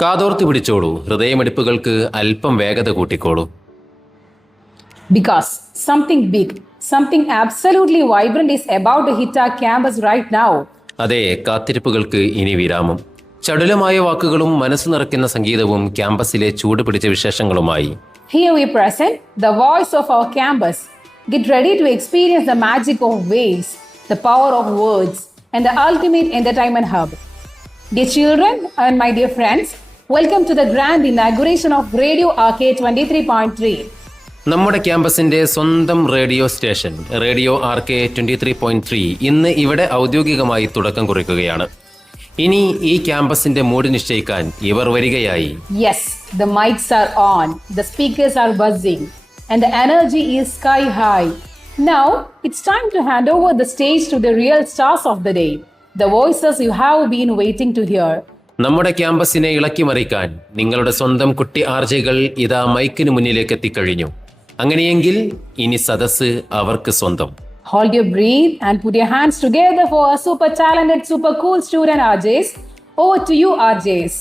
കാതോർത്ത് പിടിച്ചോളൂ, ഹൃദയമിടിപ്പുകൾക്ക് അല്പം വേഗത കൂട്ടിക്കോളൂ. Because something big, something absolutely vibrant is about to hit our campus right now. അതെ, കാത്തിരിപ്പുകൾക്ക് ഇനി വിരാമം. ചടുലമായ വാക്കുകളും മനസ്സ് നിറയ്ക്കുന്ന സംഗീതവും ക്യാമ്പസിലെ ചൂട് പിടിച്ച വിശേഷങ്ങളുമായി. Here we present the voice of our campus. Get ready to experience the magic of waves, the power of words, and the ultimate entertainment hub. Dear children and my dear friends, welcome to the grand inauguration of Radio Arcade 23.3. നമ്മുടെ ക്യാമ്പസിന്റെ സ്വന്തം radio station radio ആർകെ 23.3 ഇന്ന് ഇവിടെ ഔദ്യോഗികമായി തുടക്കം കുറിക്കുകയാണ്. ഇനി ഈ ക്യാമ്പസിന്റെ mood നിശ്ചയിക്കാൻ ഇവർ വരികയായി. Yes, the mics are on, the speakers are buzzing, and the energy is sky high. Now it's time to hand over the stage to the real stars of the day, the voices you have been waiting to hear. നമ്മുടെ ക്യാമ്പസിനെ ഇളക്കി മറിക്കാൻ നിങ്ങളുടെ സ്വന്തം കുട്ടി ആർജകൾ ഇതാ മൈക്കിന് മുന്നിലേക്ക് എത്തിക്കഴിഞ്ഞു. അങ്ങനെയെങ്കിൽ ഇനി സദസ്സ് അവർക്ക് സ്വന്തം. Hold your breath and put your hands together for a super talented, super cool student RJs. Over to you, RJs.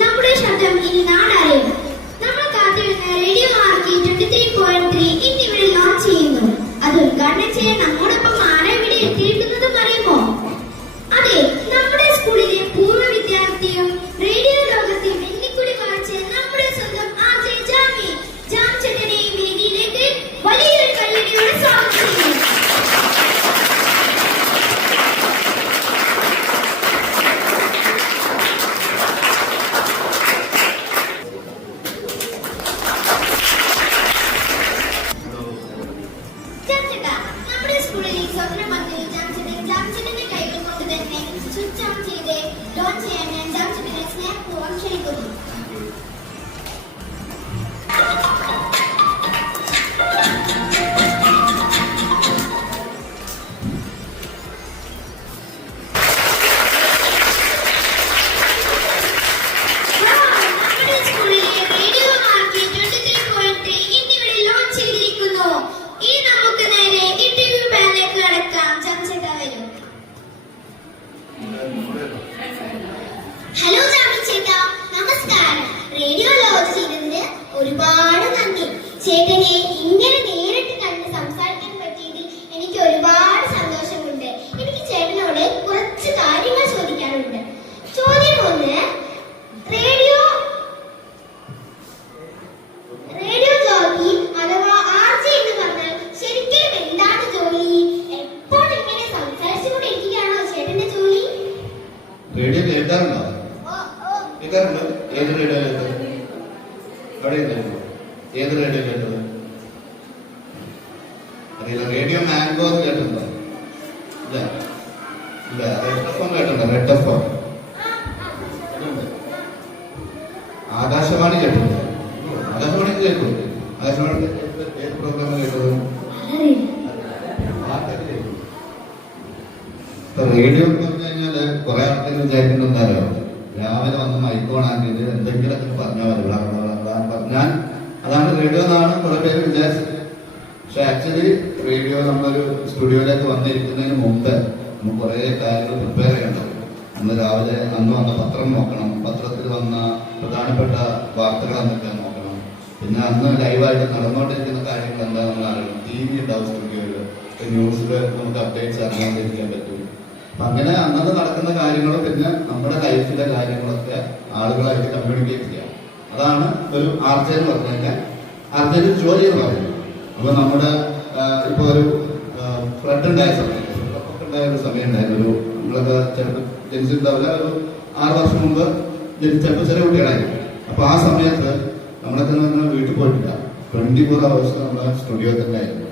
നമ്മുടെ ശബ്ദം ഇനി നാടറിയും. നമ്മൾ കാത്തിരുന്ന റേഡിയോ ആർകേഡ് 23.3 ഇന്നിവിടെ ലോഞ്ച് ചെയ്യുന്നു. അത് ഉദ്ഘാടനം ചെയ്യാൻ നമ്മോടൊപ്പം ആരാ ഇവിടെ എത്തിയിരിക്കുന്നതെന്ന് അറിയുമോ? അതെ, നമ്മുടെ സ്കൂളിലെ പൂർവ്വ വിദ്യാർത്ഥിയും റേഡിയോ ലോകത്തെ വെന്നിക്കുടി കാഴ്ച നമ്മുടെ സ്വന്തം ആർജെ ജാമി ജാംചേട്ടനെ വേദിയിലേക്ക് വലിയൊരു കയ്യടിയോടെ സ്വാഗതം ചെയ്യുന്നു. ഹലോ ജാമി ചേട്ടാ, നമസ്കാരം. റേഡിയോ ലോഞ്ച് ചെയ്തതിന് ഒരുപാട് നന്ദി. ചേട്ടനെ ഇങ്ങനെ നേരിട്ട് കണ്ട് സംസാരിക്കാൻ പറ്റിയതിൽ എനിക്ക് ഒരുപാട് സന്തോഷമുണ്ട്. എനിക്ക് ചേട്ടനോട് കുറച്ച് കാര്യങ്ങൾ ചോദിക്കാനുണ്ട്. ചോദ്യം ഒന്ന്, റേഡിയോ ജോലി അഥവാ ആർജെ എന്ന് പറഞ്ഞാൽ ശരിക്കും എന്താണ് ജോലി? എപ്പോൾ ഇങ്ങനെ സംസാരിച്ചുകൊണ്ടിരിക്കുകയാണോ ചേട്ടന്റെ ജോലി? റേഡിയോ കേൾക്കാറുണ്ടോ? കേൾക്കാറുണ്ടോ? ഏത് റേഡിയോ കേട്ടത്? അവിടെ ഏത് റേഡിയോ കേട്ടത്? അറിയില്ല. റേഡിയോ മാംഗോ കേട്ടിട്ടുണ്ടോ? ഇല്ല ഇല്ല. റെഡ് എഫ് എം കേട്ടിട്ടുണ്ടോ? Red F M. ആകാശവാണി കേട്ടിട്ടുണ്ടോ? ആകാശവാണി കേട്ടു. ആകാശവാണി ഏത് പ്രോഗ്രാം കേട്ടത്? റേഡിയോ എന്ന് പറഞ്ഞു കഴിഞ്ഞാല് കുറെ ആൾക്കാർ വിചാരിക്കുന്നുണ്ടാലോ, രാവിലെ വന്ന് മൈക്കോണാക്കിയത് എന്തെങ്കിലുമൊക്കെ പറഞ്ഞാൽ മതി. ഞാൻ അതാണ് റേഡിയോ എന്നാണ് കുറെ പേര് വിചാരിച്ചത്. പക്ഷെ ആക്ച്വലി റേഡിയോ നമ്മളൊരു സ്റ്റുഡിയോയിലേക്ക് വന്നിരിക്കുന്നതിന് മുമ്പ് നമുക്ക് കുറെ കാര്യങ്ങൾ പ്രിപ്പയർ ചെയ്യേണ്ടത്. നമ്മൾ രാവിലെ അന്ന് വന്ന പത്രം നോക്കണം, പത്രത്തിൽ വന്ന പ്രധാനപ്പെട്ട വാർത്തകൾ എന്തൊക്കെ നോക്കണം, പിന്നെ അന്ന് ലൈവായിട്ട് നടന്നുകൊണ്ടിരിക്കുന്ന കാര്യങ്ങൾ എന്താണെന്ന് അറിയണം. TV ഉണ്ടാവും സ്റ്റുഡിയോയിൽ, ന്യൂസിൽ നമുക്ക് അപ്ഡേറ്റ്സ് അറിയാണ്ടിരിക്കാൻ പറ്റും. അങ്ങനെ അന്നത്തെ നടക്കുന്ന കാര്യങ്ങളും പിന്നെ നമ്മുടെ ലൈഫിലെ കാര്യങ്ങളൊക്കെ ആളുകളായിട്ട് കമ്മ്യൂണിക്കേറ്റ് ചെയ്യാം. അതാണ് ഒരു ആർജെ എന്ന് പറഞ്ഞു കഴിഞ്ഞാൽ. ആർജെ ജോലി എന്ന് പറയുന്നത്. അപ്പൊ നമ്മുടെ ഇപ്പൊ ഒരു ഫ്ലഡ് ഉണ്ടായ സമയത്ത്, ഉണ്ടായ ഒരു സമയം ഉണ്ടായിരുന്നു. ഒരു നമ്മളൊക്കെ ചിലപ്പോൾ ജനിച്ചിട്ടുണ്ടാവില്ല, ഒരു 6 വർഷം മുമ്പ് ചിലപ്പോൾ ചെറിയ കുട്ടികളായിരുന്നു. അപ്പൊ ആ സമയത്ത് നമ്മളൊക്കെ വീട്ടിൽ പോയിട്ടില്ല. 24 hours നമ്മുടെ സ്റ്റുഡിയോ തന്നെ ആയിരുന്നു.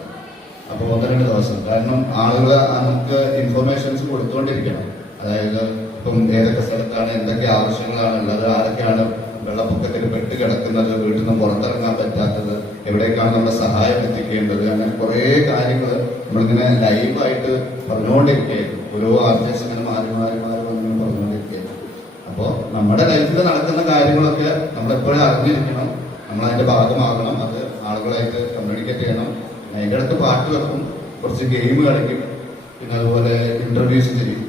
അപ്പോൾ 1-2 ദിവസം. കാരണം ആളുകൾ നമുക്ക് ഇൻഫർമേഷൻസ് കൊടുത്തുകൊണ്ടിരിക്കണം. അതായത് ഇപ്പം ഏതൊക്കെ സ്ഥലത്താണ് എന്തൊക്കെ ആവശ്യങ്ങളാണ് ഉള്ളത്, ആരൊക്കെയാണ് വെള്ളപ്പൊക്കത്തിൽ പെട്ട് കിടക്കുന്നത്, വീട്ടിൽ നിന്ന് പുറത്തിറങ്ങാൻ പറ്റാത്തത്, എവിടേക്കാണ് നമ്മുടെ സഹായം എത്തിക്കേണ്ടത്, അങ്ങനെ കുറേ കാര്യങ്ങൾ നമ്മളിങ്ങനെ ലൈവായിട്ട് പറഞ്ഞുകൊണ്ടിരിക്കുകയായിരുന്നു. ഓരോ ആർട്ടിസ്റ്റ് ഇങ്ങനെ മാറി വന്നു പറഞ്ഞുകൊണ്ടിരിക്കുകയായിരുന്നു. അപ്പോൾ നമ്മുടെ ലൈഫിൽ നടക്കുന്ന കാര്യങ്ങളൊക്കെ നമ്മളെപ്പോഴും അറിഞ്ഞിരിക്കണം, നമ്മളതിൻ്റെ ഭാഗമാകണം, അത് ആളുകളായിട്ട് കമ്മ്യൂണിക്കേറ്റ് ചെയ്യണം. അതിൻ്റെ അടുത്ത് പാട്ട് വെക്കും, കുറച്ച് ഗെയിം കളിക്കും, പിന്നെ അതുപോലെ ഇന്റർവ്യൂസ് ചെയ്യും,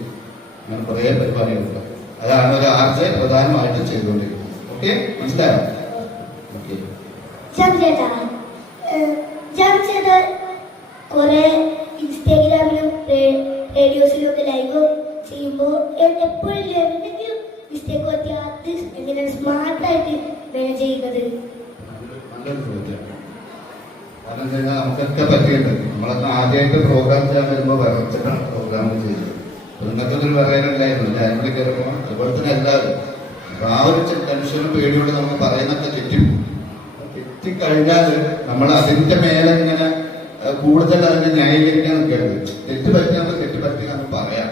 അങ്ങനെ കുറേ പരിപാടികളുണ്ട്. അതാണ് ഒരു ആർജെ പ്രധാനമായിട്ട് ചെയ്തുകൊണ്ടിരിക്കുന്നത്. ഓക്കെ, മനസ്സിലായോ? ഓക്കെ. ചേട്ടാ കുറെ ഇൻസ്റ്റാഗ്രാമിലും റേഡിയോസിലും ഒക്കെ ലൈവ് ചെയ്യുമ്പോൾ എപ്പോഴും എന്തെങ്കിലും മിസ്റ്റേക്ക് പറ്റിയാൽ അത് എങ്ങനെ സ്മാർട്ടായിട്ട് മാനേജ് ചെയ്യുന്നത്? നല്ലൊരു ചോദ്യമാണ്. കാരണം എന്താ കഴിഞ്ഞാൽ നമുക്കൊക്കെ പറ്റിയിട്ടുണ്ട്. നമ്മളൊക്കെ ആദ്യമായിട്ട് പ്രോഗ്രാം ചെയ്യാൻ വരുമ്പോൾ വിറച്ചിട്ടാണ് പ്രോഗ്രാം ചെയ്തത്. നിങ്ങൾക്ക് ഒരു വിറയലുണ്ടായിരുന്നു ലൈബ്രറി കയറുമ്പോൾ. അതുപോലെ തന്നെ എല്ലാവരും ആ ഒരു ടെൻഷനും പേടിയോട് നമുക്ക് പറയുന്നൊക്കെ തെറ്റിക്കഴിഞ്ഞാൽ നമ്മൾ അതിന്റെ മേലെ ഇങ്ങനെ കൂടുതൽ അതിനെ ന്യായീകരിക്കാൻ നിൽക്കരുത്. തെറ്റ് പറ്റി നമുക്ക് തെറ്റ് പറ്റി നമുക്ക് പറയാം.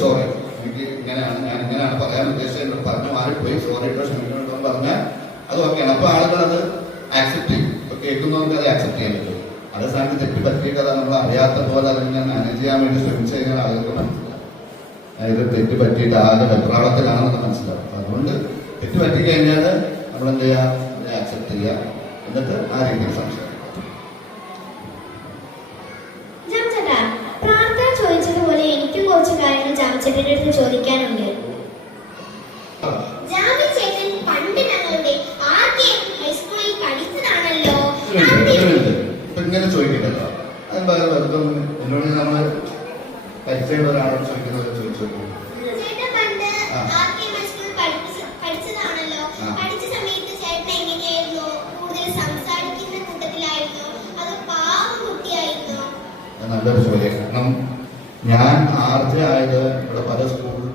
സോറി, എനിക്ക് ഇങ്ങനെയാണ്, ഞാൻ ഇങ്ങനെയാണ് പറയാൻ ഉദ്ദേശിച്ചത്, പറഞ്ഞു മാറിപ്പോയി, സോറി ഇട്ടോ ക്ഷമിക്കണോ എന്ന് പറഞ്ഞാൽ അത് ഓക്കെയാണ്. അപ്പൊ ആളുകൾ അത് ആക്സെപ്റ്റ് ചെയ്യും. ഇപ്പൊ കേൾക്കുന്നവർക്ക് അത് ആക്സെപ്റ്റ് ചെയ്യാൻ പറ്റും. അതേ സ്ഥാനത്ത് തെറ്റ് പറ്റിയിട്ട് അത് നമ്മൾ അറിയാത്ത പോലെ അതിനെ മാനേജ് ചെയ്യാൻ വേണ്ടി ശ്രമിച്ചു കഴിഞ്ഞാൽ ആളുകൾക്ക് മനസ്സിലാവും. അതായത് തെറ്റ് പറ്റിയിട്ട് ആകെ വെപ്രാളത്തിലാണെന്ന് മനസ്സിലാവും. അതുകൊണ്ട് തെറ്റ് പറ്റിക്കഴിഞ്ഞാൽ നമ്മൾ എന്ത് ചെയ്യുക, അതിനെ ആക്സെപ്റ്റ് ചെയ്യുക, എന്നിട്ട് ആ രീതിയിൽ സംസാരിക്കും. പ്രാർത്ഥന ചോദിച്ചതുപോലെ എനിക്കും കുറച്ച് കാര്യങ്ങൾ ജാമിച്ചേട്ടൻ്റെ അടുത്ത് ചോദിക്കാനുണ്ട്. ജാമിച്ചേട്ടൻ പണ്ട് ഞങ്ങളുടെ ഹൈസ്കൂളിൽ പഠിച്ചതാണല്ലോ. ഇപ്പൊ ഇങ്ങനെ ചോദിക്കണ്ടല്ലോ, അത് വെറുതെ എന്നോട് നമ്മൾ പരിചയമുള്ള ഒരാളോട് ചോദിക്കുന്നത് ചോദിച്ചു. ചേട്ടൻ പണ്ട് ഹൈസ്കൂളിൽ പഠിച്ചതാണല്ലോ. പഠിച്ച സമയത്ത് ചേട്ടൻ എങ്ങനെയായിരുന്നു? കൂടുതൽ സംസാരിക്കുന്ന കൂട്ടത്തിലായിരുന്നു അതോ പാവം കുട്ടിയായിരുന്നു? നല്ലൊരു ചോദ്യം. കാരണം ഞാൻ ആർജെ ആയത് ഇവിടെ പല സ്കൂളിൽ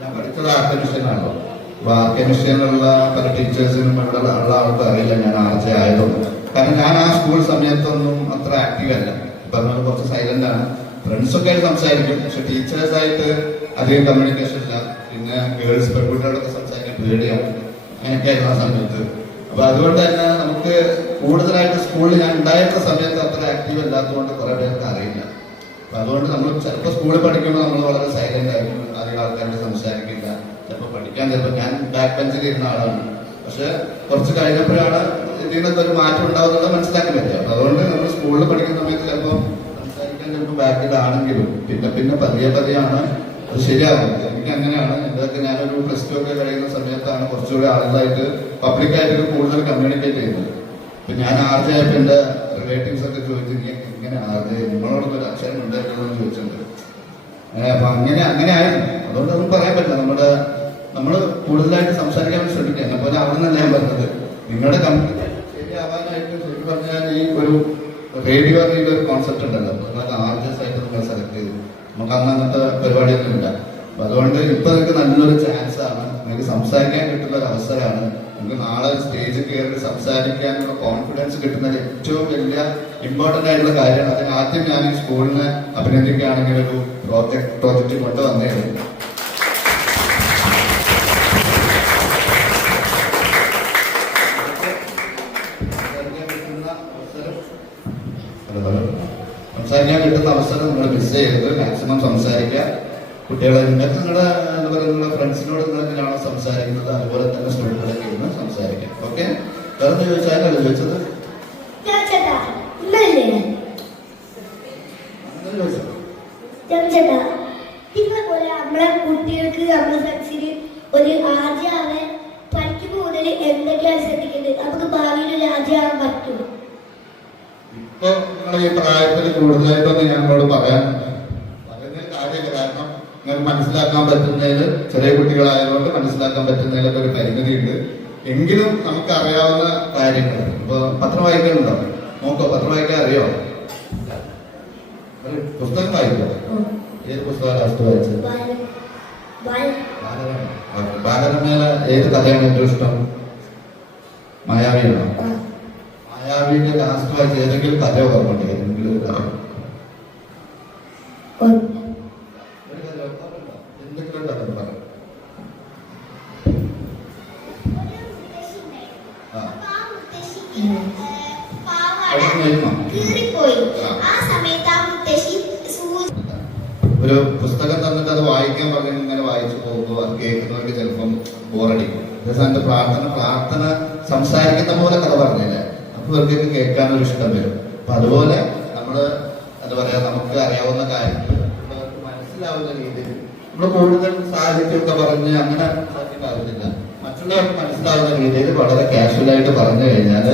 ഞാൻ പഠിച്ചത് ആർക്കമിഷനാണല്ലോ. അപ്പൊ ആർക്കമിഷനിലുള്ള പല ടീച്ചേഴ്സിനും ഇവിടെ ഉള്ള ആൾക്കും അറിയില്ല ഞാൻ ആർജെ ആയതൊന്നും. കാരണം ഞാൻ ആ സ്കൂൾ സമയത്തൊന്നും അത്ര ആക്റ്റീവ് അല്ല. പറഞ്ഞത് കുറച്ച് സൈലന്റ് ആണ്. ഫ്രണ്ട്സൊക്കെ ആയിട്ട് സംസാരിക്കും, പക്ഷെ ടീച്ചേഴ്സായിട്ട് അധികം കമ്മ്യൂണിക്കേഷൻ ഇല്ല. പിന്നെ ഗേൾസ് പെൺകുട്ടികളൊക്കെ സംസാരിക്കാൻ പേടിയാണ്. അങ്ങനെയൊക്കെ ആയിരുന്നു ആ സമയത്ത്. അപ്പൊ അതുകൊണ്ട് തന്നെ നമുക്ക് കൂടുതലായിട്ട് സ്കൂളിൽ ഞാൻ ഉണ്ടായിരുന്ന സമയത്ത് അത്ര ആക്റ്റീവ് അല്ലാത്തതുകൊണ്ട് കുറെ പേർക്ക് അറിയില്ല. അപ്പൊ അതുകൊണ്ട് നമ്മൾ ചിലപ്പോൾ സ്കൂളിൽ പഠിക്കുമ്പോൾ നമ്മൾ വളരെ സൈലന്റ് ആയിരിക്കും, അധികം ആൾക്കാരോട് സംസാരിക്കില്ല. ചിലപ്പോൾ പഠിക്കാൻ ചിലപ്പോൾ ഞാൻ ബാക്ക് ബെഞ്ചിൽ ഇരുന്ന ആളാണ്. പക്ഷെ കുറച്ച് കഴിഞ്ഞപ്പോഴാണ് ഇതിനൊക്കെ ഒരു മാറ്റം ഉണ്ടാവുന്നത് മനസ്സിലാക്കാൻ പറ്റുക. അപ്പൊ അതുകൊണ്ട് നമ്മൾ സ്കൂളിൽ പഠിക്കുന്ന സമയത്ത് ചിലപ്പോൾ സംസാരിക്കാൻ ചിലപ്പോൾ ബാക്കിലാണെങ്കിലും പിന്നെ പതിയാണ് അത് ശരിയാകുന്നത്. എനിക്ക് അങ്ങനെയാണ്. എന്തൊക്കെ ഞാനൊരു +2 ഒക്കെ കഴിയുന്ന സമയത്താണ് കുറച്ചുകൂടി ആളുകളായിട്ട് പബ്ലിക്കായിട്ട് കൂടുതൽ കമ്മ്യൂണിക്കേറ്റ് ചെയ്യുന്നത്. ഇപ്പൊ ഞാൻ ആർജെ ആയപ്പോൾ എന്റെ റിലേറ്റീവ്സ് ഒക്കെ ചോദിച്ചു, ഇങ്ങനെ ആർജെ നിങ്ങളോടൊന്നും ഒരു അക്ഷരം ഉണ്ടായിരുന്നു എന്ന് ചോദിച്ചിട്ടുണ്ട്. അപ്പൊ അങ്ങനെ ആയിരുന്നു. അതുകൊണ്ട് ഒന്നും പറയാൻ പറ്റില്ല. നമ്മൾ കൂടുതലായിട്ട് സംസാരിക്കാൻ വേണ്ടി ശ്രമിക്കുക. എന്നെ പോലെ അവിടെ നിന്നല്ല ഞാൻ പറഞ്ഞത്. നിങ്ങളുടെ കമ്മ്യൂണിക്കേഷൻ ശരിയാവാനായിട്ട് ശരിക്കും പറഞ്ഞാൽ ഈ ഒരു റേഡിയോ എന്നൊരു കോൺസെപ്റ്റ് ഉണ്ടല്ലോ, നിങ്ങൾക്ക് ആർജസ് ആയിട്ട് നിങ്ങൾ സെലക്ട് ചെയ്തു. നമുക്ക് അങ്ങനത്തെ പരിപാടിയൊന്നും ഇല്ല. അപ്പൊ അതുകൊണ്ട് ഇപ്പൊ നിങ്ങൾക്ക് നല്ലൊരു ചാൻസ് ആണ്, നിങ്ങൾക്ക് സംസാരിക്കാൻ കിട്ടുന്ന ഒരു അവസരമാണ്. നിങ്ങൾക്ക് നാളെ സ്റ്റേജിൽ കയറി സംസാരിക്കാനുള്ള കോൺഫിഡൻസ് കിട്ടുന്ന ഏറ്റവും വലിയ ഇമ്പോർട്ടന്റ് ആയിട്ടുള്ള കാര്യമാണ്. അതിന് ആദ്യം ഞാൻ ഈ സ്കൂളിനെ അഭിനന്ദിക്കുകയാണെങ്കിൽ ഒരു പ്രോജക്റ്റ് കൊണ്ട് വന്നേക്കും. സംസാരിക്കാൻ കിട്ടുന്ന അവസരം നിങ്ങൾ മിസ് ചെയ്യരുത്. മാക്സിമം സംസാരിക്കുക. കുട്ടികളെ നിങ്ങൾക്ക് നിങ്ങളുടെ എന്താ പറയുക, നിങ്ങളുടെ ഫ്രണ്ട്സിനോട് നിങ്ങൾ എങ്ങനെയാണോ സംസാരിക്കുന്നത് അതുപോലെ തന്നെ സ്റ്റുഡൻറ്റിലേക്ക് ഇരുന്ന് സംസാരിക്കാം. ഓക്കെ, വേറെ ചോദിച്ചാലോ ചോദിച്ചത്? ഇതേപോലെ നമ്മളെ കുട്ടികൾക്ക് നമ്മുടെ ഫ്രണ്ട്സിന് ഒരു ആദ്യമാവെ പഠിക്കുമ്പോൾ മുതൽ എന്തൊക്കെയാണ് ശ്രദ്ധിക്കേണ്ടത്? നമുക്ക് ഭാവിയിൽ ഒരു ആദ്യമാവാൻ പറ്റും? ഇപ്പൊ നിങ്ങൾ ഈ പ്രായത്തിൽ കൂടുതലായിട്ടൊന്നും ഞങ്ങളോട് പറയാൻ കാര്യമില്ല. കാരണം നിങ്ങൾക്ക് മനസ്സിലാക്കാൻ പറ്റുന്നതിൽ ചെറിയ കുട്ടികളായതുകൊണ്ട് മനസ്സിലാക്കാൻ പറ്റുന്നതിലൊക്കെ ഒരു പരിമിതിയുണ്ട്. എങ്കിലും നമുക്ക് അറിയാവുന്ന കാര്യങ്ങൾ. ഇപ്പൊ പത്രം വായിക്കാനുണ്ടോ? നോക്കോ, പത്രം വായിക്കാൻ അറിയോ? പുസ്തകം വായിക്കോ? ഏത് പുസ്തകം ലാസ്റ്റ് വായിച്ചത്? ബാലരമയില ഏത് കഥയാണ് ഏറ്റവും ഇഷ്ടം? മായാവിയാണോ? മായാവിന്റെ ലാസ്റ്റ് വായിച്ച ഏതെങ്കിലും കഥ ഓർമ്മയുണ്ട്? ഏതെങ്കിലും ഒരു കഥ? എന്തെങ്കിലും കഥ പറ. കീറിപ്പോയി. ആ സമയത്ത് ആ മുത്തശ്ശി ഒരു പുസ്തകം തന്നിട്ട് അത് വായിക്കാൻ പറഞ്ഞ് ഇങ്ങനെ വായിച്ചു പോകുമ്പോൾ അത് കേൾക്കുന്നവർക്ക് ചിലപ്പം ബോറടിക്കും. അതേസമയത്ത് പ്രാർത്ഥന സംസാരിക്കുന്ന പോലെ കഥ പറഞ്ഞില്ല, അപ്പൊ ഇവർക്കൊക്കെ കേൾക്കാനൊരു ഇഷ്ടം വരും. അപ്പൊ അതുപോലെ നമ്മള് എന്താ പറയാ, നമുക്ക് അറിയാവുന്ന കാര്യങ്ങൾ മറ്റുള്ളവർക്ക് മനസ്സിലാവുന്ന രീതിയിൽ നമ്മൾ കൂടുതൽ സാഹിത്യമൊക്കെ പറഞ്ഞ് അങ്ങനെ ആവുന്നില്ല, മറ്റുള്ളവർക്ക് മനസ്സിലാവുന്ന രീതിയിൽ വളരെ കാഷ്വലായിട്ട് പറഞ്ഞു കഴിഞ്ഞാൽ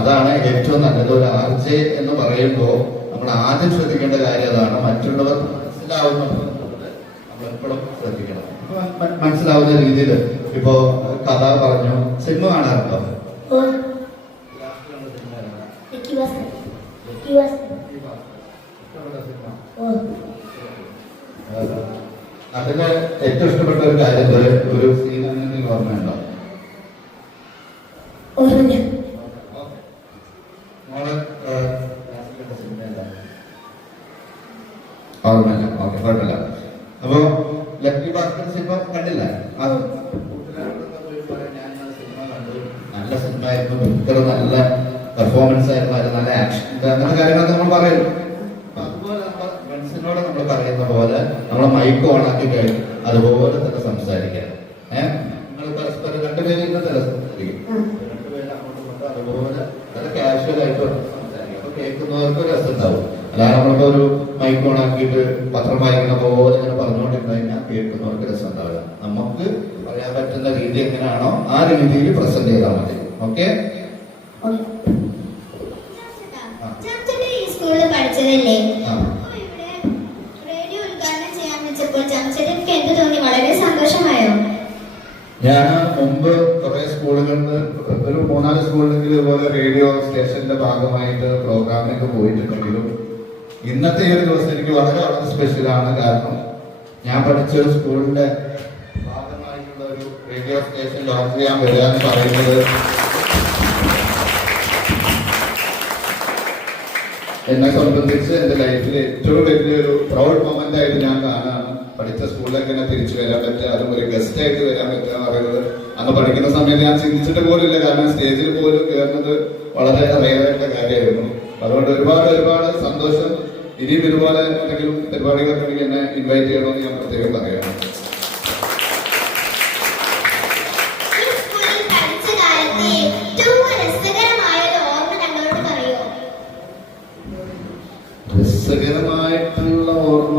അതാണ് ഏറ്റവും നല്ലത്. ഒരു RJ എന്ന് പറയുമ്പോൾ നമ്മൾ ആദ്യം ശ്രദ്ധിക്കേണ്ട കാര്യം അതാണ്, മറ്റുള്ളവർ മനസ്സിലാവുന്നത് നമ്മളെപ്പോഴും ശ്രദ്ധിക്കണം. മനസ്സിലാവുന്ന രീതിയിൽ ഇപ്പോ കഥ പറഞ്ഞു. സിനിമ കാണാറുണ്ടോ? അതിന് ഏറ്റവും ഇഷ്ടപ്പെട്ട ഒരു കാര്യം ഒരു സീൻ അങ്ങനെ ഓർമ്മയുണ്ടോ? ഓർമ്മയില്ല, ഓക്കെ, കുഴപ്പമില്ല. അപ്പൊ ലക്കി ഭാസ്കർ സിനിമ കണ്ടില്ല? സിനിമ കണ്ടു, നല്ല സിനിമ ആയിരുന്നു, ഭയങ്കര നല്ല പെർഫോമൻസ് ആയിരുന്നു, അതിൽ നല്ല ആക്ഷൻ, അങ്ങനത്തെ കാര്യങ്ങളൊക്കെ നമ്മൾ പറയും. അതുപോലെ നമ്മുടെ ഫ്രണ്ട്സിനോട് നമ്മൾ പറയുന്ന പോലെ നമ്മളെ മൈക്ക് ഓണാക്കി കഴിഞ്ഞു അതുപോലെ തന്നെ സംസാരിക്കാം. നിങ്ങൾ പരസ്പരം രണ്ടുപേരും ഇന്നത്തെ സംസാരിക്കും, രണ്ടുപേരും അങ്ങോട്ടും ഇങ്ങോട്ടും അതുപോലെ നല്ല കാഷ്വൽ ആയിട്ട് സംസാരിക്കും. അപ്പൊ കേൾക്കുന്നവർക്ക് രസം ഉണ്ടാവും. അല്ലാതെ നമ്മളിപ്പോ ഒരു മൈക്ക് ഓണാക്കിയിട്ട് പത്രം വായിക്കുന്ന പോലെ ഇങ്ങനെ പറഞ്ഞുകൊണ്ടിരുന്നു കഴിഞ്ഞാൽ കേൾക്കുന്നവർക്ക് രസം ഉണ്ടാവില്ല. നമുക്ക് പറയാൻ പറ്റുന്ന രീതി എങ്ങനെയാണോ ആ രീതിയിൽ പ്രസന്റ് ചെയ്താൽ മതി. ഓക്കെ? സ്കൂളിൽ പഠിച്ചതല്ലേ? റേഡിയോ ഉദ്ഘാടനം ചെയ്യാൻ വെച്ചപ്പോൾ ചംചടിക്ക് എന്ത് തോന്നി? വളരെ സന്തോഷമായോ? ഞാൻ മുമ്പ് കുറെ സ്കൂളുകളിൽ, ഒരു 3-4 സ്കൂളിലെങ്കിലും ഇതുപോലെ റേഡിയോ സ്റ്റേഷന്റെ ഭാഗമായിട്ട് പ്രോഗ്രാമിനൊക്കെ പോയിട്ടുണ്ടെങ്കിലും ഇന്നത്തെ ഈ ഒരു ദിവസം എനിക്ക് വളരെ വളരെ സ്പെഷ്യലാണ്. കാരണം ഞാൻ പഠിച്ച ഒരു സ്കൂളിന്റെ ഭാഗമായിട്ടുള്ള ഒരു റേഡിയോ സ്റ്റേഷൻ ലോഞ്ച് ചെയ്യാൻ വരിക എന്ന് പറയുന്നത് എന്നെ സംബന്ധിച്ച് എന്റെ ലൈഫിൽ ഏറ്റവും വലിയൊരു പ്രൗഡ് മൊമെന്റ് ആയിട്ട് ഞാൻ കാണാണ്. പഠിച്ച സ്കൂളിലേക്ക് തന്നെ തിരിച്ചു വരാൻ പറ്റുക, അതും ഒരു ഗസ്റ്റ് ആയിട്ട് വരാൻ പറ്റുക എന്ന് പറയുന്നത് അന്ന് പഠിക്കുന്ന സമയത്ത് ഞാൻ ചിന്തിച്ചിട്ട് പോലില്ല. കാരണം സ്റ്റേജിൽ പോലും കയറുന്നത് വളരെ റെയറായിട്ടുള്ള കാര്യമായിരുന്നു. അതുകൊണ്ട് ഒരുപാട് ഒരുപാട് സന്തോഷം. ഇനിയും ഇതുപോലെ എന്തെങ്കിലും പരിപാടികളൊക്കെ എനിക്ക് എന്നെ ഇൻവൈറ്റ് ചെയ്യണമെന്ന് ഞാൻ പ്രത്യേകം പറയാം. രസകരമായിട്ടുള്ള ഓർമ്മ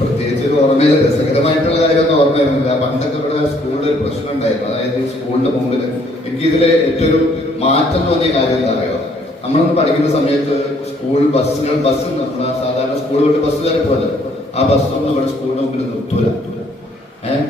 പ്രത്യേകിച്ച് ഒരു ഓർമ്മയില്ല. രസകരമായിട്ടുള്ള കാര്യമൊന്നും ഓർമ്മയൊന്നുമില്ല. പണ്ടൊക്കെ ഇവിടെ സ്കൂളിൽ ഒരു പ്രശ്നം ഉണ്ടായിരുന്നു. അതായത് ഈ സ്കൂളിന്റെ മുമ്പിൽ എനിക്ക് ഇതിലെ ഏറ്റവും മാറ്റം തോന്നിയ കാര്യം എന്താ അറിയോ? നമ്മളൊന്ന് പഠിക്കുന്ന സമയത്ത് സ്കൂൾ ബസ് നമ്മളെ സാധാരണ സ്കൂൾ വിട്ട് ബസ് വരെ പോലെ ആ ബസ്സൊന്നും ഇവിടെ സ്കൂളിന് മുമ്പിൽ നിർത്തൂല.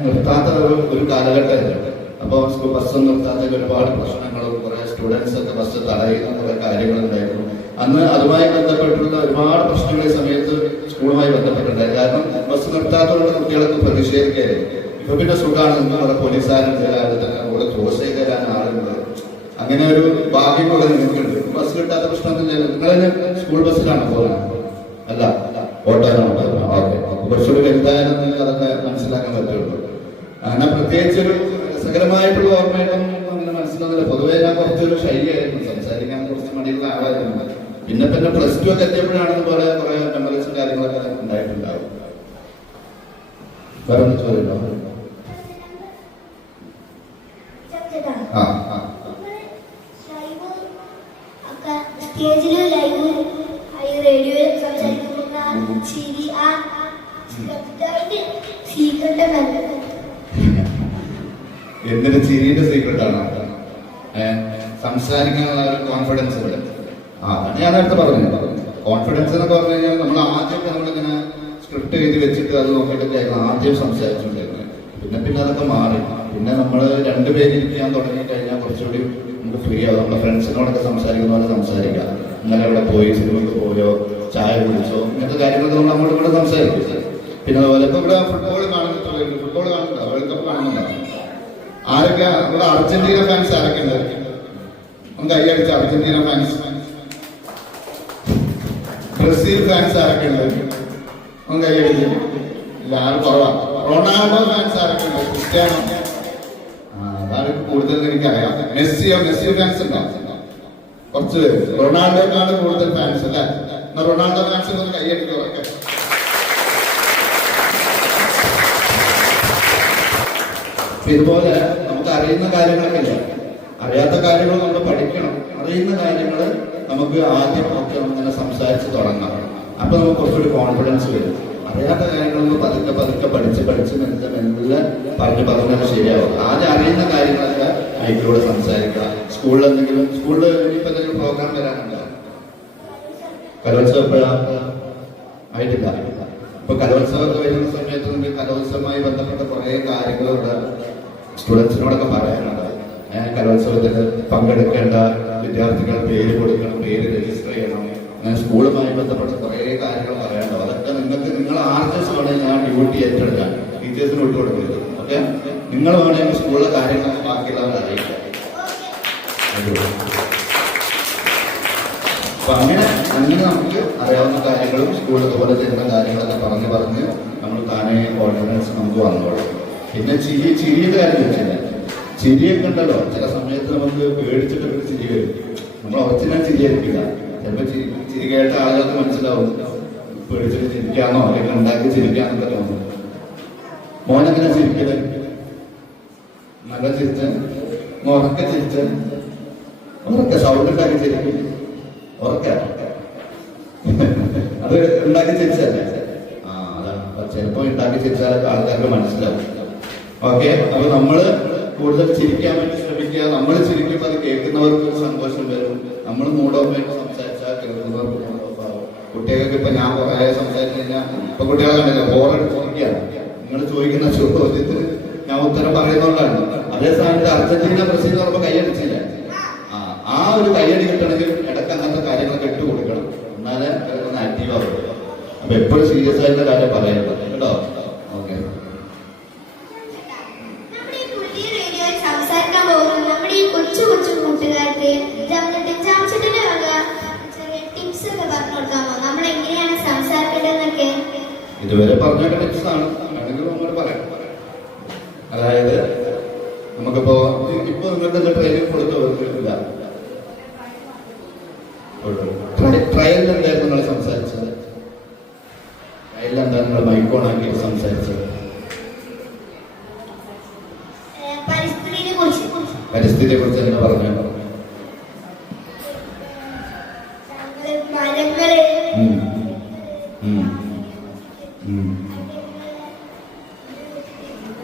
നിർത്താത്ത ഒരു കാലഘട്ടമായിരുന്നു. അപ്പോൾ സ്കൂൾ ബസ്സൊന്നും നിർത്താത്ത ഒരുപാട് പ്രശ്നങ്ങളും കുറെ സ്റ്റുഡൻസ് ഒക്കെ ബസ് തടയുന്ന കുറെ കാര്യങ്ങളുണ്ടായിരുന്നു. അന്ന് അതുമായി ബന്ധപ്പെട്ടുള്ള ഒരുപാട് പ്രശ്നങ്ങൾ ഈ സമയത്ത് സ്കൂളുമായി ബന്ധപ്പെട്ടിട്ടുണ്ടായി. കാരണം ബസ് നിർത്താത്തതുകൊണ്ട് കുട്ടികളൊക്കെ പ്രതിഷേധിക്കായിരുന്നു. ഇപ്പൊ പിന്നെ സുഖമാണ്, നമ്മുടെ പോലീസുകാരും തരാതെ തന്നെ കൂടെ ക്രോസ് ചെയ്ത് തരാൻ ആളുണ്ട്. അങ്ങനെ ഒരു ഭാഗ്യം കൂടെ നിങ്ങൾക്കുണ്ട്. ബസ് കിട്ടാത്ത പ്രശ്നമൊന്നുമില്ല. നിങ്ങൾ സ്കൂൾ ബസ്സിലാണ് പോകുന്നത്? അല്ല, ഓട്ടോയിലാണ്. ഓക്കെ, കുറച്ചുകൂടി വലുതായാലും അതൊക്കെ മനസ്സിലാക്കാൻ പറ്റുള്ളൂ. അങ്ങനെ പ്രത്യേകിച്ച് ഒരു രസകരമായിട്ടുള്ള ഓർമ്മയായിട്ടൊന്നും അങ്ങനെ മനസ്സിലാകുന്നില്ല. പൊതുവേ ഞാൻ കുറച്ചൊരു ശൈലിയായിരുന്നു, സംസാരിക്കാൻ കുറച്ച് മടിയുള്ള ആളായിരുന്നു. പിന്നെ +2 ഒക്കെ എത്തിയപ്പോഴാണ് ഇതുപോലെ കുറെ മെമ്മറീസും കാര്യങ്ങളൊക്കെ ഉണ്ടായിട്ടുണ്ടാവും. വേറെ ഒന്നും ചോദിച്ചോ? സ്റ്റേജില് ലൈവ് റേഡിയോയിൽ സംസാരിക്കുമ്പോൾ എന്തിന്റെ ചിരിയുടെ സീക്രട്ടാണ് സംസാരിക്കാനുള്ള ഒരു കോൺഫിഡൻസ് ഇവിടെ. അതാണ് ഞാൻ നേരത്തെ പറഞ്ഞത്. കോൺഫിഡൻസ് എന്ന് പറഞ്ഞു കഴിഞ്ഞാൽ നമ്മൾ ആദ്യമൊക്കെ നമ്മളിങ്ങനെ സ്ക്രിപ്റ്റ് എഴുതി വെച്ചിട്ട് അത് നോക്കിയിട്ടൊക്കെ ആദ്യം സംസാരിച്ചുകൊണ്ടിരുന്നത്. പിന്നെ അതൊക്കെ മാറി. പിന്നെ നമ്മൾ രണ്ടുപേരിരിക്കാൻ തുടങ്ങി കഴിഞ്ഞാൽ കുറച്ചുകൂടി നമുക്ക് ഫ്രീ ആവും. നമ്മുടെ ഫ്രണ്ട്സിനോടൊക്കെ സംസാരിക്കുന്ന പോലെ സംസാരിക്കാം. ഇന്നലെ ഇവിടെ പോയി, സിനിമയ്ക്ക് പോയോ, ചായ കുടിച്ചോ, ഇങ്ങനത്തെ കാര്യങ്ങളൊക്കെ നമ്മൾ അങ്ങോട്ടും കൂടെ സംസാരിക്കും. പിന്നെ അതുപോലെ ഇപ്പൊ ഇവിടെ ഫുട്ബോൾ കാണുന്നുണ്ടോ? വേൾഡ് കപ്പ് കാണുന്നുണ്ടോ? ആരൊക്കെ ഇവിടെ അർജന്റീന ഫാൻസ് ആരൊക്കെ ഉണ്ടായിരിക്കും? ഒന്ന് കൈയടിച്ച അർജന്റീന ഫാൻസ്. ബ്രസീൽ ഫാൻസ് ആരൊക്കെ ഉണ്ടായിരിക്കും? ഒന്ന് കൈയടിച്ച്. ഇല്ല, ആരും കുറവാണ്. റൊണാൾഡോ ഫാൻസ് ആരൊക്കെ ഉണ്ട്? ക്രിസ്ത്യാനോ? അതാണ് കൂടുതൽ എനിക്കറിയാം. മെസ്സി ഫാൻസ് ഉണ്ടോ? കുറച്ച് പേര് റൊണാൾഡോക്കാണ് കൂടുതൽ ഫാൻസ് അല്ലേ? എന്നാ റൊണാൾഡോ ഫാൻസിന് ഒന്ന് കൈയടിക്കും ഉറക്കെ. ഇതുപോലെ നമുക്ക് അറിയുന്ന കാര്യങ്ങളൊക്കെ ഇല്ല, അറിയാത്ത കാര്യങ്ങൾ നമ്മൾ പഠിക്കണം. അറിയുന്ന കാര്യങ്ങൾ നമുക്ക് ആദ്യം ഒക്കെ അങ്ങനെ സംസാരിച്ച് തുടങ്ങാം. അപ്പൊ നമുക്ക് കുറച്ചുകൂടി കോൺഫിഡൻസ് വരും. അറിയാത്ത കാര്യങ്ങളൊന്നും പതുക്കെ പതുക്കെ പഠിച്ച് മെല്ലെ പറഞ്ഞത് ശരിയാവും. ആദ്യം അറിയുന്ന കാര്യങ്ങളൊക്കെ മൈക്കിലൂടെ സംസാരിക്കുക. സ്കൂളിൽ ഇനിയിപ്പോ എന്തെങ്കിലും പ്രോഗ്രാം വരാനുണ്ടോ? കലോത്സവം എപ്പോഴാണ്? ആയിട്ടില്ല. ഇപ്പൊ കലോത്സവമൊക്കെ വരുന്ന സമയത്ത് നമുക്ക് കലോത്സവവുമായി ബന്ധപ്പെട്ട കുറെ കാര്യങ്ങളുണ്ട് സ്റ്റുഡൻസിനോടൊക്കെ പറയാനുണ്ട്. കലോത്സവത്തിൽ പങ്കെടുക്കേണ്ട വിദ്യാർത്ഥികൾ പേര് കൊടുക്കണം, പേര് രജിസ്റ്റർ ചെയ്യണം, അങ്ങനെ സ്കൂളുമായി ബന്ധപ്പെട്ട കുറെ കാര്യങ്ങൾ പറയാനുണ്ട്. അതൊക്കെ നിങ്ങൾ ആർട്ടിസ്റ്റ് വേണമെങ്കിൽ ഞാൻ ഡ്യൂട്ടി ഏറ്റെടുക്കാം, ടീച്ചേഴ്സിന് വിട്ടുകൊടുക്കരുത്. ഓക്കെ, നിങ്ങൾ വേണമെങ്കിൽ സ്കൂളിലെ കാര്യങ്ങൾ ബാക്കിയുള്ളവരെ അറിയിക്കാം. അപ്പൊ അങ്ങനെ നമുക്ക് അറിയാവുന്ന കാര്യങ്ങളും സ്കൂളിൽ പോലെ ചെയ്യുന്ന കാര്യങ്ങളൊക്കെ പറഞ്ഞ് നമ്മൾ താനെ കോൺഫിഡൻസ് നമുക്ക് വന്നോളൂ. പിന്നെ ചിരിയുടെ കാര്യം ചോദിച്ചില്ല. ചിരിയൊക്കെ ഉണ്ടല്ലോ, ചില സമയത്ത് നമുക്ക് പേടിച്ചിട്ടൊക്കെ ചിരി വരും. നമ്മൾ ഒറിജിനൽ ചിരിയായിരിക്കില്ല. ചിലപ്പോൾ ചിരി കേട്ട ആളുകൾക്ക് മനസ്സിലാവും പേടിച്ചിട്ട് ചിരിക്കാന്നോ അല്ലെങ്കിൽ ഉണ്ടാക്കി ചിരിക്കാന്നൊക്കെ തോന്നും. മോനെങ്ങനെ ചിരിക്കല്? നല്ല ചിരിച്ച് ഉറക്കെ ചിരിച്ച് ഉറക്കെ സൗണ്ട് ഉണ്ടാക്കി ചിരിക്കും. ഉറക്കെ അത് ഉണ്ടാക്കി ചിരിച്ചല്ലേ? അതാണ് ചിലപ്പോ ഉണ്ടാക്കി ചിരിച്ചാൽ ആൾക്കാർക്ക് മനസ്സിലാവും. ഓക്കെ, അപ്പൊ നമ്മള് കൂടുതൽ ചിരിക്കാൻ വേണ്ടി ശ്രമിക്കുക. നമ്മൾ ചിരിക്കുമ്പോൾ അത് കേൾക്കുന്നവർക്ക് ഒരു സന്തോഷം വരും. നമ്മൾ മൂഡ് ഓഫ് ആയിട്ട് സംസാരിച്ചാൽ കേൾക്കുന്നവർക്ക് മൂഡ് ഓഫ് ആവും. കുട്ടികൾക്ക് ഇപ്പൊ ഞാൻ കുറെ സംസാരിച്ചു കഴിഞ്ഞാൽ ഇപ്പൊ കുട്ടികളെ കണ്ടില്ല, ബോറടിച്ചിരിക്കുകയാണ്. നിങ്ങൾ ചോദിക്കുന്ന ചോദ്യത്തിന് ഞാൻ ഉത്തരം പറയുന്നതുകൊണ്ടാണ്. അതേ സമയത്ത് അർജന്റീന ബ്രസീൽ എന്ന് പറയുമ്പോൾ കൈയടിച്ചില്ല. ആ ഒരു കൈയടി കിട്ടണമെങ്കിൽ ഇടയ്ക്ക് അങ്ങനത്തെ കാര്യങ്ങളൊക്കെ ഇട്ട് കൊടുക്കണം, എന്നാലേ ഒന്ന് ആക്റ്റീവ് ആവുള്ളൂ. അപ്പൊ എപ്പോഴും സീരിയസ് ആയിട്ടുള്ള കാര്യം പറയുന്നത് കേട്ടോ. ഓക്കെ, കൊച്ചു കൂട്ടുകാർക്ക് ജാംചേട്ടന്റെ വക ടിപ്സ് ഒക്കെ പറഞ്ഞു കൊടുക്കാമോ? നമ്മൾ എങ്ങനെയാണ് സംസാരിക്കേണ്ടതെന്നൊക്കെ? ഇതുവരെ പറഞ്ഞ ടിപ്സ് ആണ്, വേണമെങ്കിൽ നമ്മൾ പറയാം. അതായത് നമുക്കിപ്പോ നിങ്ങൾക്ക് ട്രെയിനിങ് കൊടുത്തില്ല, ട്രയലിൽ എന്തായിരുന്നു നിങ്ങൾ സംസാരിച്ചത്? ട്രയലിൽ എന്താ നിങ്ങൾ മൈക്ക് ഓൺ ആക്കിയിട്ട് സംസാരിച്ചത്? പരിസ്ഥിതിയെ കുറിച്ച് എന്താ പറഞ്ഞു?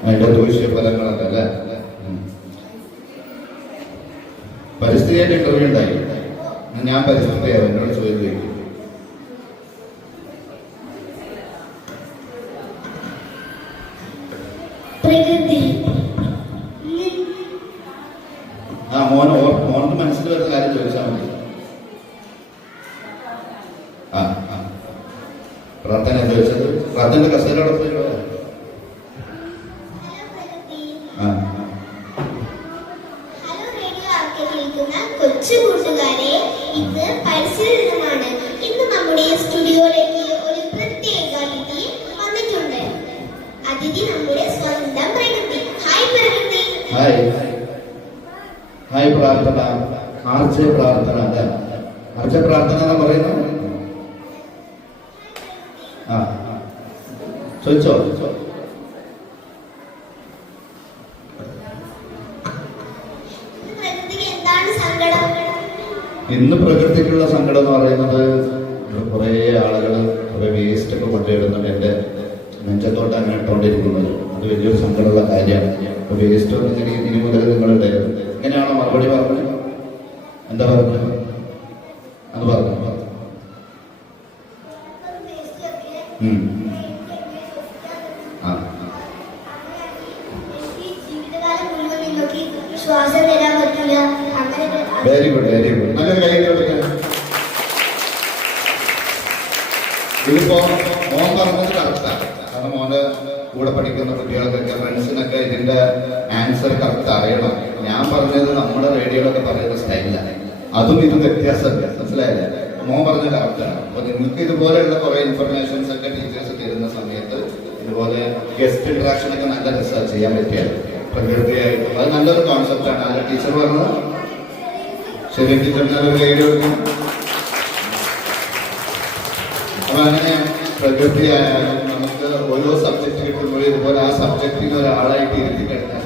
അതിന്റെ ദൂഷ്യഫലങ്ങളൊക്കെ അല്ലേ? പരിസ്ഥിതിയായിട്ട് ഇന്റർവ്യൂ ഉണ്ടായി. ഞാൻ പരിസ്ഥിതിയാവും, എന്നോട് ചോദിക്കും. മോനക്ക് മനസ്സിൽ വരുന്ന കാര്യം ചോദിച്ചാൽ മതി. പ്രാർത്ഥന ചോദിച്ചത് പ്രാർത്ഥന കസേരയോടൊപ്പം കൊച്ചു കൂട്ടുകാരെ, ഇത് പരിസ്ഥിതി ദിനമാണ്. ഇന്ന് നമ്മുടെ സ്റ്റുഡിയോയിലേക്ക് ഒരു പ്രത്യേക അതിഥി വന്നിട്ടുണ്ട്. അതിഥി നമ്മുടെ സ്വന്തം പ്രകൃതി. ഹായ് പ്രകൃതി. ഹായ് പ്രാർത്ഥന, ആർച്ച പ്രാർത്ഥന. അല്ലേ, ആർച്ച പ്രാർത്ഥന എന്ന് പറയുന്നത്? ചോദിച്ചോ. ഇന്ന് പ്രകൃതിക്കുള്ള സങ്കടം എന്ന് പറയുന്നത് കുറെ ആളുകൾ കുറെ വേസ്റ്റ് ഒക്കെ കൊണ്ടുവരുന്നുണ്ട്. എന്റെ നെഞ്ചത്തോട്ടാണ് ഇട്ടുകൊണ്ടിരിക്കുന്നത്. അത് വലിയൊരു സങ്കടമുള്ള കാര്യമാണ്. വേസ്റ്റ് ഒന്നും ഇനി മുതൽ നിങ്ങളുടെ എങ്ങനെയാണോ മറുപടി പറഞ്ഞത്? എന്താ പറഞ്ഞത്? അത് പറഞ്ഞു. ശ്വാസം തരാൻ പറ്റില്ല. Very good, very good. നല്ലൊരു കൈ കൊടുക്കാം. ഇതിപ്പോ മോൻ പറഞ്ഞത് കറക്റ്റാണ്. കാരണം മോന്റെ കൂടെ പഠിക്കുന്ന കുട്ടികൾക്കൊക്കെ ഫ്രണ്ട്സിനൊക്കെ ഇതിന്റെ ആൻസർ കറക്റ്റ് അറിയണം. ഞാൻ പറഞ്ഞത് നമ്മുടെ റേഡിയോയിലൊക്കെ പറയുന്ന സ്റ്റൈലാണ്, അതും ഇതും വ്യത്യാസമില്ല. മനസ്സിലായില്ലേ? മോൻ പറഞ്ഞ കറക്റ്റാണ്. അപ്പൊ നിങ്ങൾക്ക് ഇതുപോലെയുള്ള കുറെ ഇൻഫർമേഷൻസ് ഒക്കെ ടീച്ചേഴ്സ് തരുന്ന സമയത്ത് ഇതുപോലെ ഗസ്റ്റ് ഇന്ററാക്ഷൻ ഒക്കെ നല്ല രസമാണ് ചെയ്യാൻ പറ്റിയത്. പ്രകൃതിയായിട്ടും അത് നല്ലൊരു കോൺസെപ്റ്റാണ്. അതിന്റെ ടീച്ചർ പറഞ്ഞത് ശരിക്കും പറഞ്ഞാൽ ഒരു റേഡിയോ. അപ്പൊ അങ്ങനെ പ്രകൃതിയായാലും നമുക്ക് ഓരോ സബ്ജക്ട് കിട്ടുമ്പോഴും ഇതുപോലെ ആ സബ്ജക്റ്റിന് ഒരാളായിട്ട് ഇരുത്തി കഴിഞ്ഞാൽ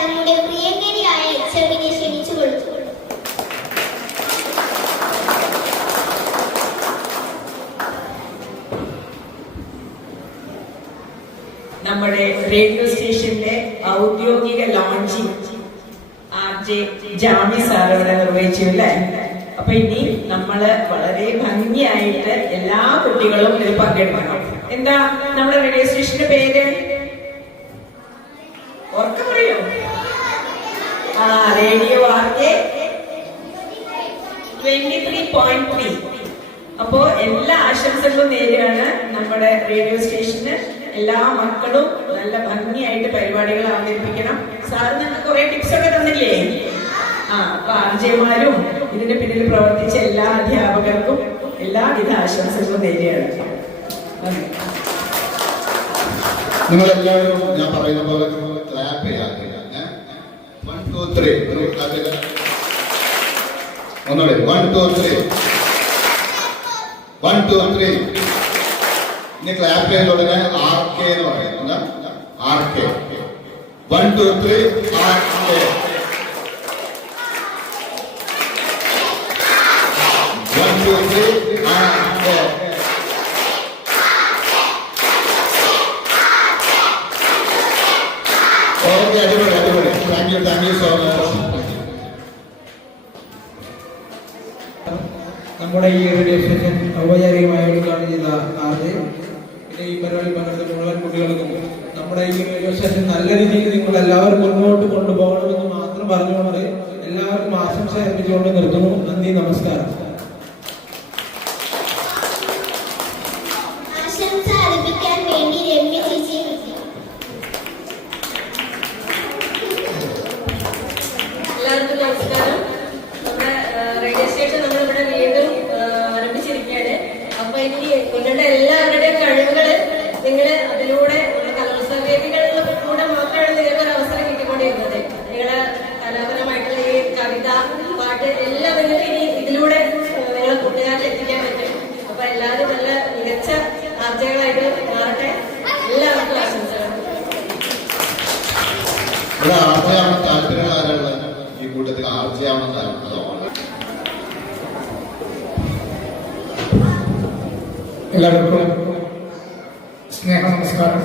നമ്മുടെ പ്രിയങ്കരിയായ ചെവിനെ ക്ഷണിച്ചു കൊടുത്തു. നമ്മുടെ റേഡിയോ സ്റ്റേഷന്റെ ഔദ്യോഗിക ലോഞ്ചിങ് RJ ജാമി സാർ ഇവിടെ നിർവഹിച്ചു അല്ലേ? അപ്പൊ ഇനി നമ്മള് വളരെ ഭംഗിയായിട്ട് എല്ലാ കുട്ടികളും ഇതിൽ പങ്കെടുക്കണം. എന്താ നമ്മുടെ റേഡിയോ സ്റ്റേഷന്റെ പേര്? ഓർക്ക പറയോ? Radio RK 23.3. അപ്പോ എല്ലാ ആശംസകളും നേരെയാണ് നമ്മുടെ റേഡിയോ സ്റ്റേഷന്. എല്ലാ മക്കളും നല്ല ഭംഗിയായിട്ട് പരിപാടികൾ അവതരിപ്പിക്കണം. സാറ് ഞങ്ങൾക്ക് കുറെ ടിപ്സ് ഒക്കെ തന്നില്ലേ? അപ്പൊ RJ-മാരും ഇതിന്റെ പിന്നിൽ പ്രവർത്തിച്ച എല്ലാ അധ്യാപകർക്കും എല്ലാവിധ ആശംസകളും നേരെയാണ്. നിങ്ങളെല്ലാവരും ഞാൻ പറയുന്ന പോലെ ക്ലാപ്പ് ചെയ്യാറില്ല. 1 2 3 ഒന്നുകൂടെ 1 2 3 1 2 3. ഇനി ക്ലാപ്പ് ചെയ്ത് ഉടനെ RK എന്ന് പറയുന്നത് RK 1 2 3 RK 1 2 3 RK. ഓക്കെ, അടിപൊളി അടിപൊളി. Thank you so much. നമ്മുടെ ഈ റേഡിയോ സ്റ്റേഷൻ ഔപചാരികമായി ഉദ്ഘാടനം ചെയ്ത RJ, പിന്നെ ഈ പരിപാടി പങ്കെടുത്ത മുഴുവൻ കുട്ടികൾക്കും നമ്മുടെ ഈ റേഡിയോ സ്റ്റേഷൻ നല്ല രീതിയിൽ നിങ്ങൾ എല്ലാവരും മുന്നോട്ട് കൊണ്ടുപോകണമെന്ന് മാത്രം പറഞ്ഞുകൊണ്ട് എല്ലാവർക്കും ആശംസ അർപ്പിച്ചുകൊണ്ട് നിർത്തുന്നു. നന്ദി, നമസ്കാരം. ആശംസ അർപ്പിക്കാൻ വേണ്ടി രമ്യ ചേച്ചി. എല്ലാവർക്കും നമസ്കാരം. നമ്മുടെ റേഡിയോ സ്റ്റേഷൻ നമ്മളിവിടെ വീണ്ടും ആരംഭിച്ചിരിക്കുകയാണ്. അപ്പൊ എനിക്ക് നിങ്ങളുടെ എല്ലാവരുടെയും കഴിവുകൾ നിങ്ങൾ അതിലൂടെ കലോത്സവ വേദികളിലൂടെ മാത്രമാണ് നിങ്ങൾക്ക് ഒരു അവസരം കിട്ടിക്കൊണ്ടിരുന്നത്. നിങ്ങളെ കലാപരമായിട്ടുള്ള ഈ കവിത, പാട്ട് എല്ലാം നിങ്ങൾക്ക് ഇനി ഇതിലൂടെ നിങ്ങളെ കൂട്ടുകാരിൽ എത്തിക്കാൻ പറ്റും. അപ്പൊ എല്ലാവരും നല്ല മികച്ച ആർജകളായിട്ട് മാറട്ടെ. എല്ലാവർക്കും ആശംസകൾ. താല്പര്യമുള്ള ആരാളുള്ള ഈ കൂട്ടത്തിൽ RJ-ആവണം താല്പര്യം? എല്ലാവർക്കും സ്നേഹ നമസ്കാരം.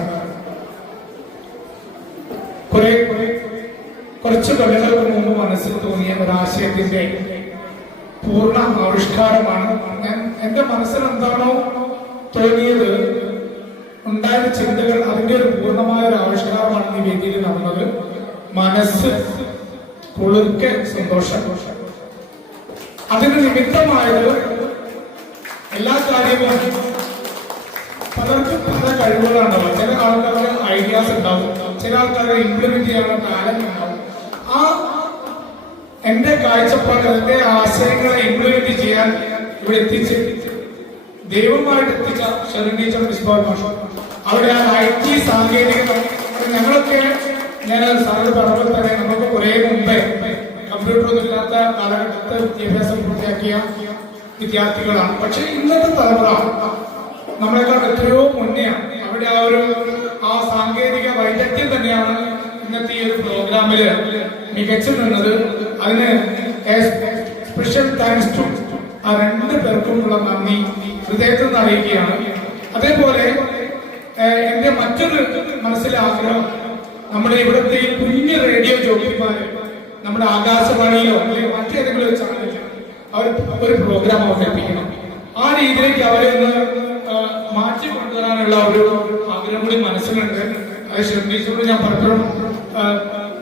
കുറച്ച് കൊല്ലങ്ങൾക്ക് മുമ്പ് മനസ്സിൽ തോന്നിയ ഒരാശയത്തിന്റെ പൂർണ്ണ ആവിഷ്കാരമാണ്. എന്റെ മനസ്സിൽ എന്താണോ തോന്നിയത് ഉണ്ടായ ചിന്തകൾ അതിന്റെ ഒരു പൂർണ്ണമായ ഒരു ആവിഷ്കാരമാണ് ഈ വേദിയിൽ നടന്നത്. മനസ്സ് കുളിർക്കെ സന്തോഷം. അതിന് നിമിത്തമായത് എല്ലാ കാര്യവും പലർക്കും പല കഴിവുകളുണ്ടാവും. ചില ആൾക്കാർക്ക് ഐഡിയാസ് ഉണ്ടാവും, ചില ആൾക്കാർക്ക് ഇംപ്ലിമെന്റ് ചെയ്യാനുള്ള ടാലന്റ് ഉണ്ടാവും. ആ എന്റെ കാഴ്ചപ്പാട്, എന്റെ ആശയങ്ങളെ ഇംപ്ലിമെന്റ് ചെയ്യാൻ ഇവിടെ എത്തിച്ച് ദൈവമായിട്ട് എത്തിച്ച ഷെറിൻ ടീച്ചർ, മിസ്ബാൽ മാഷ്, അവിടെ ആ IT സാങ്കേതിക ഞങ്ങളൊക്കെ, ഞാൻ സാറിന് പറഞ്ഞപ്പോൾ തന്നെ നമുക്ക് കുറെ മുമ്പേ കമ്പ്യൂട്ടർ ഒന്നും ഇല്ലാത്ത കാലഘട്ടത്തെ വിദ്യാഭ്യാസം പൂർത്തിയാക്കിയ വിദ്യാർത്ഥികളാണ്. പക്ഷെ ഇന്നത്തെ തലമുറ നമ്മളെക്കാൾ എത്രയോ മുന്നെയാണ്. അവിടെ ആ സാങ്കേതിക വൈദഗ്ധ്യം തന്നെയാണ് ഇന്നത്തെ ഈ ഒരു പ്രോഗ്രാമില് മികച്ചു നിന്നത്. അതിന് സ്പെഷ്യൽ താങ്ക്സ് ടു ആ 2 പേർക്കുമുള്ള നന്ദി ഹൃദയത്തിൽ നിന്ന് അറിയിക്കുകയാണ്. അതേപോലെ എന്റെ മറ്റൊരു മനസ്സിലെ ആഗ്രഹം, നമ്മുടെ ഇവിടുത്തെ ഈ കുഞ്ഞു റേഡിയോ ജോക്കിമാര് നമ്മുടെ ആകാശവാണിയിലോ അല്ലെങ്കിൽ മറ്റേതെങ്കിലും ഒരു ചാനലിൽ അവർ ഒരു പ്രോഗ്രാം അവതരിപ്പിക്കണം. ആ രീതിയിലേക്ക് അവരെ ഒന്ന് മാറ്റിക്കൊണ്ടുവരാനുള്ള ഒരു ആഗ്രഹം കൂടി മനസ്സിലുണ്ട്. അത് ശ്രദ്ധിച്ചുകൊണ്ട് ഞാൻ പലപ്പോഴും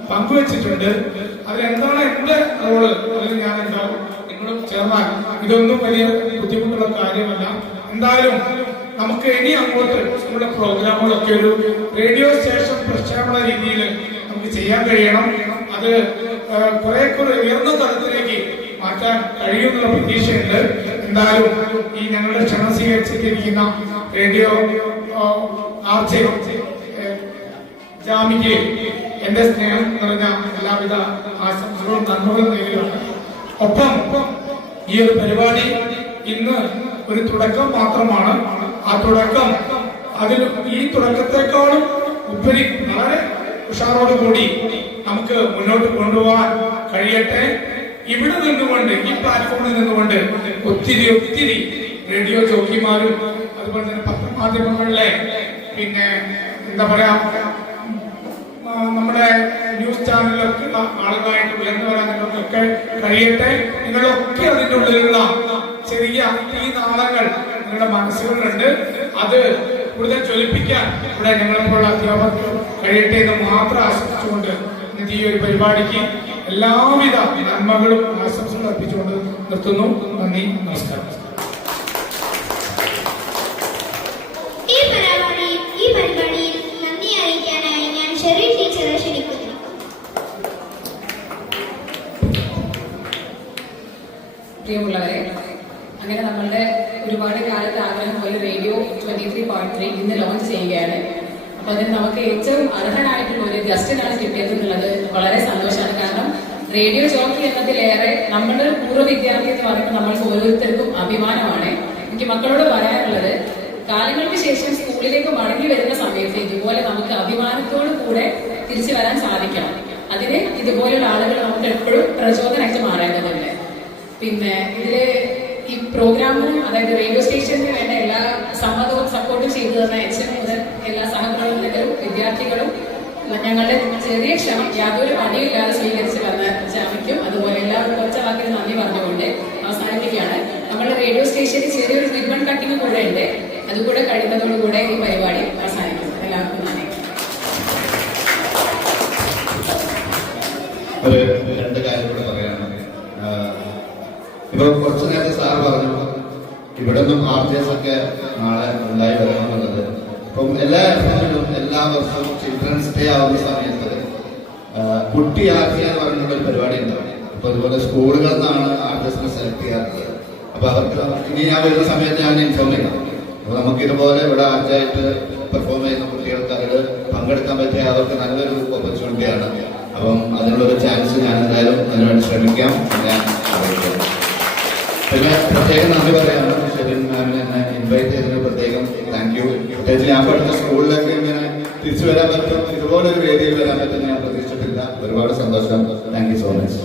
പങ്കുവച്ചിട്ടുണ്ട്. അതിലെന്താണ് എന്റെ റോള്, അതിൽ ഞാൻ ഉണ്ടാവും, നിങ്ങളും ചേർന്നാൽ ഇതൊന്നും വലിയ ബുദ്ധിമുട്ടുള്ള കാര്യമല്ല. എന്തായാലും നമുക്ക് ഇനി അങ്ങോട്ട് സ്കൂളിലെ പ്രോഗ്രാമുകളൊക്കെ ഒരു റേഡിയോ സ്റ്റേഷൻ പ്രക്ഷേപണ രീതിയിൽ നമുക്ക് ചെയ്യാൻ കഴിയണം. അത് കുറെ ഉയർന്ന തലത്തിലേക്ക് മാറ്റാൻ കഴിയുമെന്നുള്ള പ്രതീക്ഷയുണ്ട്. എന്തായാലും ഈ ഞങ്ങളുടെ ക്ഷണം സ്വീകരിച്ചിരിക്കുന്ന റേഡിയോ ആർജെ ജാമിക്ക് എന്റെ സ്നേഹം നിറഞ്ഞ എല്ലാവിധ ആശംസകളും നന്മകളും നേരുകയാണ്. ഒപ്പം ഈ ഒരു പരിപാടി ഇന്ന് ഒരു തുടക്കം മാത്രമാണ്. ആ തുടക്കം ഈ തുടക്കത്തെക്കാളും ഉപരി വളരെ ഉഷാറോടുകൂടി നമുക്ക് മുന്നോട്ട് കൊണ്ടുപോകാൻ കഴിയട്ടെ. ഇവിടെ നിന്നുകൊണ്ട്, ഈ പ്ലാറ്റ്ഫോമിൽ നിന്നുകൊണ്ട് ഒത്തിരി റേഡിയോ ജോക്കിമാരും അതുപോലെ തന്നെ പത്രമാധ്യമങ്ങളിലെ പിന്നെ എന്താ പറയാ നമ്മുടെ ന്യൂസ് ചാനലിലൊക്കെ ആളുകളായിട്ട് ഉയർന്നു വരാനൊക്കെ കഴിയട്ടെ. നിങ്ങളൊക്കെ അതിൻ്റെ ഉള്ളിലുള്ള ചെറിയ ഈ നാളങ്ങൾ നിങ്ങളുടെ മനസ്സുകളിലുണ്ട്. അത് കൂടുതൽ ജ്വലിപ്പിക്കാൻ ഇവിടെ ഞങ്ങളെപ്പോലുള്ള അധ്യാപകർ കഴിയട്ടെ എന്ന് മാത്രം ആശംസിച്ചുകൊണ്ട് ഇന്നത്തെ ഈ ഒരു പരിപാടിക്ക് എല്ലാവിധ നന്മകളും ആശംസകളും അർപ്പിച്ചുകൊണ്ട് നിർത്തുന്നു. നന്ദി, നമസ്കാരം. ഈ പരിപാടിയിൽ നന്ദി അറിയിക്കാനായി ഞാൻ ഷെറിൻ ടീച്ചറെ ക്ഷണിക്കുന്നു. പ്രിയമുള്ളവരെ, അങ്ങനെ നമ്മളുടെ ഒരുപാട് കാലത്ത് ആഗ്രഹം പോലെ റേഡിയോ 23.3 ഇന്ന് ലോഞ്ച് ചെയ്യുകയാണ്. അപ്പൊ അതിന് നമുക്ക് ഏറ്റവും അർഹനായിട്ടുള്ള ഒരു ഗസ്റ്റിനാണ് കിട്ടിയത് എന്നുള്ളത് വളരെ സന്തോഷമാണ്. കാരണം റേഡിയോ ജോക്കി എന്നതിലേറെ നമ്മുടെ പൂർവ്വ വിദ്യാർത്ഥി എന്ന് പറയുമ്പോൾ നമ്മൾക്ക് ഓരോരുത്തർക്കും അഭിമാനമാണ്. എനിക്ക് മക്കളോട് പറയാനുള്ളത്, കാലങ്ങൾക്ക് ശേഷം സ്കൂളിലേക്ക് മടങ്ങി വരുന്ന സമയത്ത് ഇതുപോലെ നമുക്ക് അഭിമാനത്തോടു കൂടെ തിരിച്ചു വരാൻ സാധിക്കണം. അതിന് ഇതുപോലുള്ള ആളുകൾ നമുക്ക് എപ്പോഴും പ്രചോദനമായിട്ട് മാറേണ്ടതുണ്ട്. പിന്നെ ഇതില് ഈ പ്രോഗ്രാമിന്, അതായത് റേഡിയോ സ്റ്റേഷന് വേണ്ട എല്ലാ സമ്മതവും സപ്പോർട്ടും ചെയ്തു തന്ന HM മുതൽ എല്ലാ സഹപ്രവർത്തകരും വിദ്യാർത്ഥികളും ഞങ്ങളുടെ ചെറിയ ക്ഷണം യാതൊരു മടിയില്ലാതെ സ്വീകരിച്ച് വന്ന ജാമിക്കും അതുപോലെ എല്ലാവർക്കും ഒറ്റ വാക്കിൽ നന്ദി പറഞ്ഞുകൊണ്ട് അവസാനിപ്പിക്കുകയാണ്. നമ്മുടെ റേഡിയോ സ്റ്റേഷനിൽ ചെറിയൊരു റിബൺ കട്ടിങ് കൂടെ ഉണ്ട്. അതുകൂടെ കഴിയുന്നതോടുകൂടെ ഈ പരിപാടി അവസാനിക്കും. എല്ലാവർക്കും നന്ദി. ഒരു 2 കാര്യം കൂടെ പറയാണ്. ഇപ്പൊ കുറച്ചു നേരത്തെ സാർ പറഞ്ഞു ഇവിടെ നിന്നും ആർട്ടിസ്റ്റ് ഒക്കെ നാളെ ഉണ്ടായി വരണമെന്നുള്ളത്. അപ്പം എല്ലാ വർഷവും ചിൽഡ്രൻസ് ഡേ ആവുന്ന സമയത്ത് കുട്ടി ആർട്ടി എന്ന് പറഞ്ഞുള്ള ഒരു പരിപാടി ഉണ്ടാവും. അപ്പൊ അതുപോലെ സ്കൂളുകളിൽ നിന്നാണ് ആർട്ടിസ്റ്റിനെ സെലക്ട് ചെയ്യാറുള്ളത്. അപ്പൊ അവർക്ക് ഇനി ഞാൻ വരുന്ന സമയത്ത് ഞാൻ ഇൻഫോം ചെയ്യാം. അപ്പൊ നമുക്ക് ഇതുപോലെ ഇവിടെ ആർട്ടായിട്ട് പെർഫോം ചെയ്യുന്ന കുട്ടികൾക്ക് അതിൽ പങ്കെടുക്കാൻ പറ്റിയ അവർക്ക് നല്ലൊരു ഓപ്പർച്യൂണിറ്റിയാണ്. അപ്പം അതിനുള്ളൊരു ചാൻസ് ഞാൻ എന്തായാലും അതിനുവേണ്ടി ശ്രമിക്കാം ഞാൻ അറിയിക്കാം. പിന്നെ പ്രത്യേകം നന്ദി പറയാണ് ഷെറിൻ മാമിനെ എന്നെ ഇൻവൈറ്റ് ചെയ്തതിന് പ്രത്യേകം താങ്ക് യു. പ്രത്യേകിച്ച് ഞാൻ പഠിച്ച സ്കൂളിലൊക്കെ ഇങ്ങനെ തിരിച്ചു വരാൻ പറ്റും, ഇതുപോലൊരു വേദിയിൽ വരാൻ പറ്റും ഞാൻ പ്രതീക്ഷിച്ചിട്ടില്ല. ഒരുപാട് സന്തോഷം. Thank you so much.